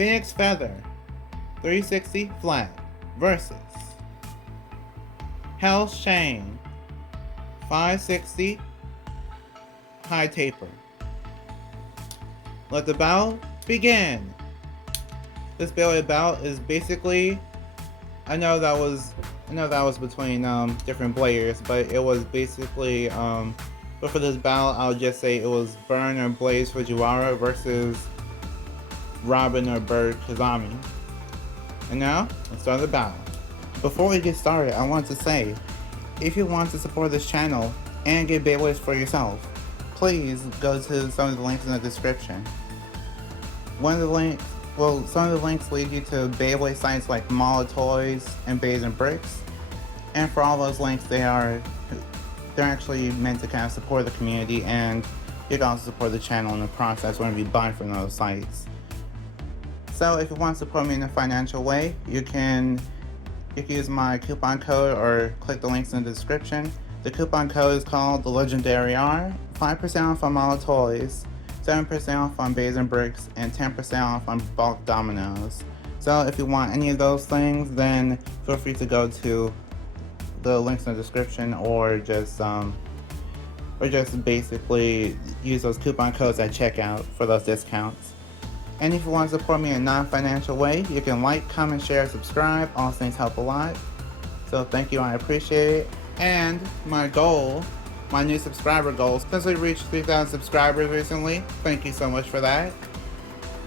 Phoenix Feather 360 flat versus Hell's Chain 560 high taper. Let the battle begin. This Beyblade battle is basically, I know that was between different players, but it was basically but for this battle I'll just say it was Burn or Blaze Fujiwara versus Robin or Bird Kazami. And now let's start the battle. Before we get started, I want to say, if you want to support this channel and get Beyblades for yourself, please go to some of the links in the description. Some of the links lead you to Beyblade sites like Mall of Toys and Bays and Bricks. And for all those links, they're actually meant to kind of support the community, and you can also support the channel in the process whenever you buy from those sites. So if you want to support me in a financial way, you can use my coupon code or click the links in the description. The coupon code is called the Legendary R. 5% off on Mall of Toys, 7% off on Bays and Bricks, and 10% off on bulk dominoes. So if you want any of those things, then feel free to go to the links in the description, or just basically use those coupon codes at checkout for those discounts. And if you want to support me in a non-financial way, you can like, comment, share, subscribe. All things help a lot. So thank you, I appreciate it. And my goal, my new subscriber goal, since we reached 3,000 subscribers recently, thank you so much for that.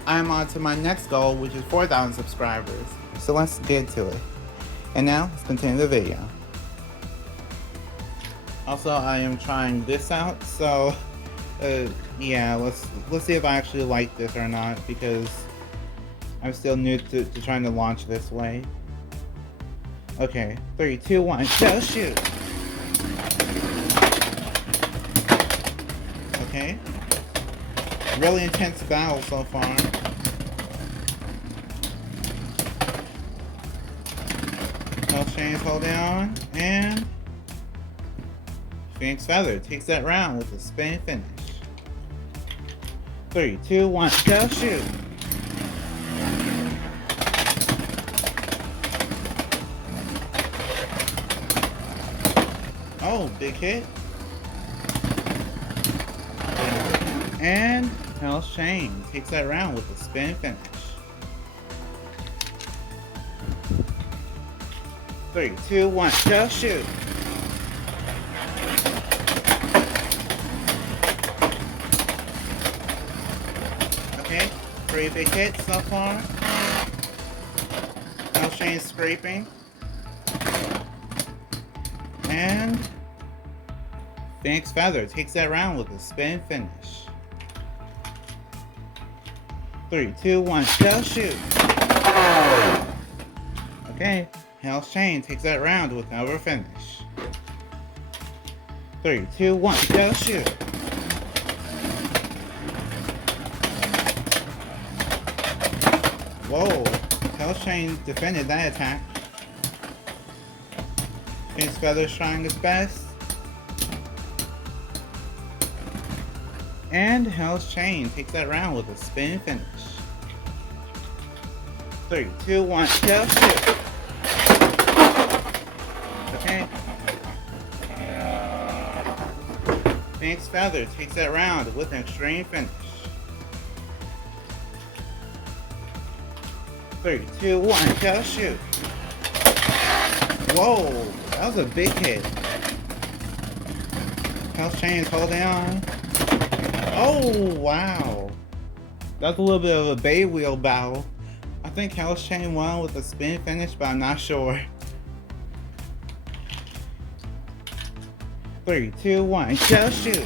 I'm on to my next goal, which is 4,000 subscribers. So let's get to it. And now, let's continue the video. Also, I am trying this out, so yeah, let's see if I actually like this or not, because I'm still new to trying to launch this way. Okay, 3, 2, 1, go shoot! Okay, really intense battle so far. Hell's Chains holding on, and Phoenix Feather takes that round with a spin finish. 3, 2, 1, go shoot! Oh, big hit. And Hell's Chain takes that round with a spin finish. 3, 2, 1, go shoot! Okay, 3 big hits so far. Hell's Chain scraping. And Phoenix Feather takes that round with a spin finish. 3, 2, 1, go shoot! Okay, Hell's Chain takes that round with another finish. 3, 2, 1, go shoot! Whoa, Hell's Chain defended that attack. Phoenix Feather's trying his best. And Hell's Chain takes that round with a spin finish. 3, 2, 1, go shoot! Okay. Phoenix Feather takes that round with an extreme finish. 3, 2, 1, go shoot! Whoa, that was a big hit. Hell's Chain is holding on. Oh, wow. That's a little bit of a bay wheel battle. I think Hell's Chain won with a spin finish, but I'm not sure. 3, 2, 1, go shoot!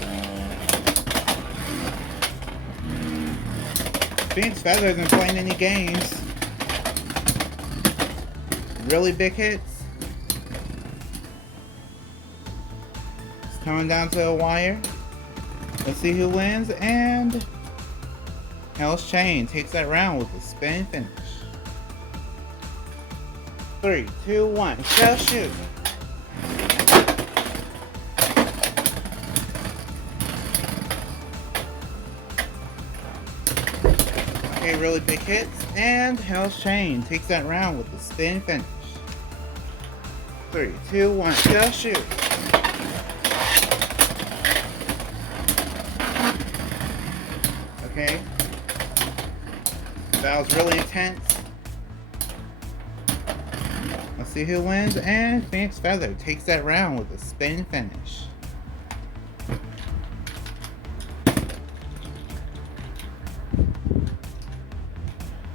Phoenix Feather isn't playing any games. Really big hits. It's coming down to a wire. Let's see who wins, and Hell's Chain takes that round with a spin finish. 3, 2, 1, go shoot! Okay, really big hits. And Hell's Chain takes that round with the spin finish. 3, 2, 1, go shoot! Okay. That was really intense. Let's see who wins, and Phoenix Feather takes that round with a spin finish.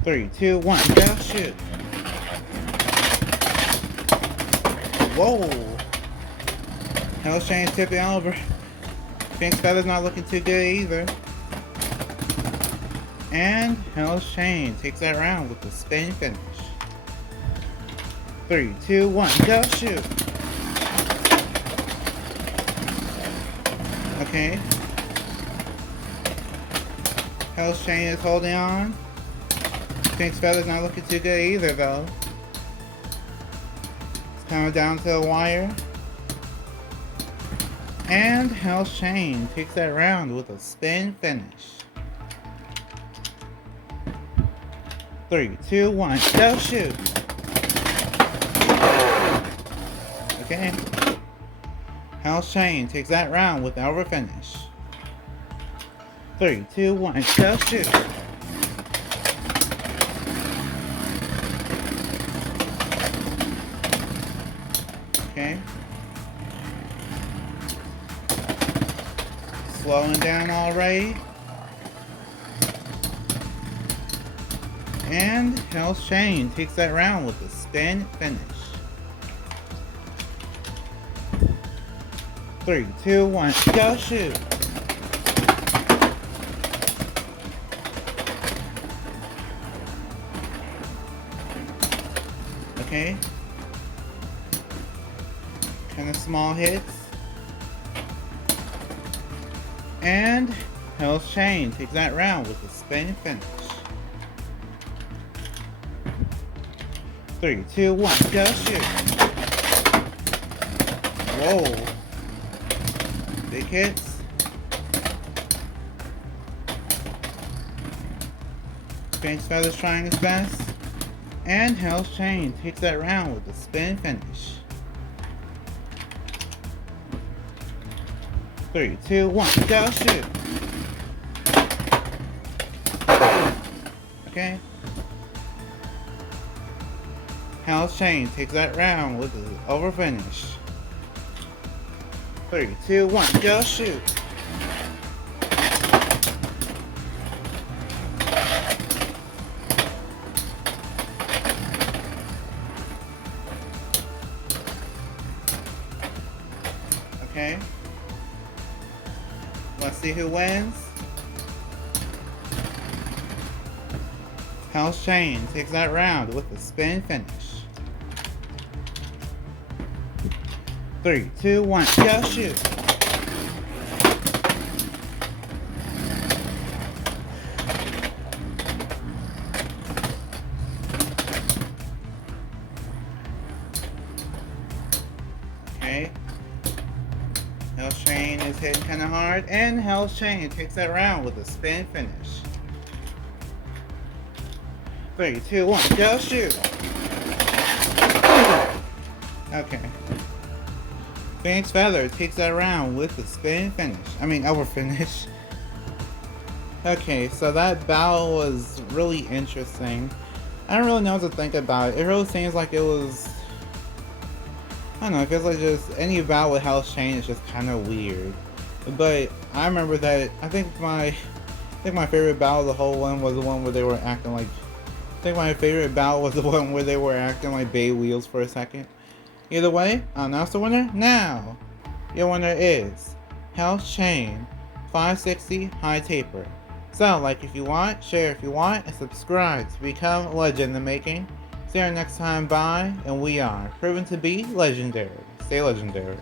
Three, two, one, go shoot! Whoa! Hell's Chain's tipping over. Phoenix Feather's not looking too good either. And Hell's Chain takes that round with a spin finish. 3, 2, 1, go shoot! Okay. Hell's Chain is holding on. Phoenix Feather's not looking too good either though. It's coming down to the wire. And Hell's Chain takes that round with a spin finish. 3, 2, 1, go shoot! Okay. Hell's Chain takes that round with our finish. 3, 2, 1, go shoot! Okay. Slowing down already. And Hell's Chain takes that round with a spin finish. 3, 2, 1, go shoot! Okay. Kind of small hits. And Hell's Chain takes that round with a spin finish. 3, 2, 1, go shoot! Whoa! Big hits. Phoenix Feather's trying his best. And Hell's Chain takes that round with a spin finish. 3, 2, 1, go shoot! Okay. Hell's Chain takes that round with an over finish. 3, 2, 1, go shoot! Okay. Let's see who wins. Hell's Chain takes that round with a spin finish. 3, 2, 1, go shoot! Okay. Hell's Chain is hitting kind of hard, and Hell's Chain takes that round with a spin finish. 3, 2, 1, go shoot! Okay. Phoenix Feather takes that round with the spin finish. Over finish. Okay, so that battle was really interesting. I don't really know what to think about it. It really seems like it was... I don't know, it feels like just any battle with Hell's Chain is just kind of weird. But I remember that, I think my favorite battle of the whole one was the one where they were acting like... I think my favorite battle was the one where they were acting like Bay Wheels for a second. Either way, I'll announce the winner now. Your winner is Hell's Chain 560 High Taper. So, like if you want, share if you want, and subscribe to become a legend in the making. See you next time, bye, and we are proven to be legendary. Stay legendary.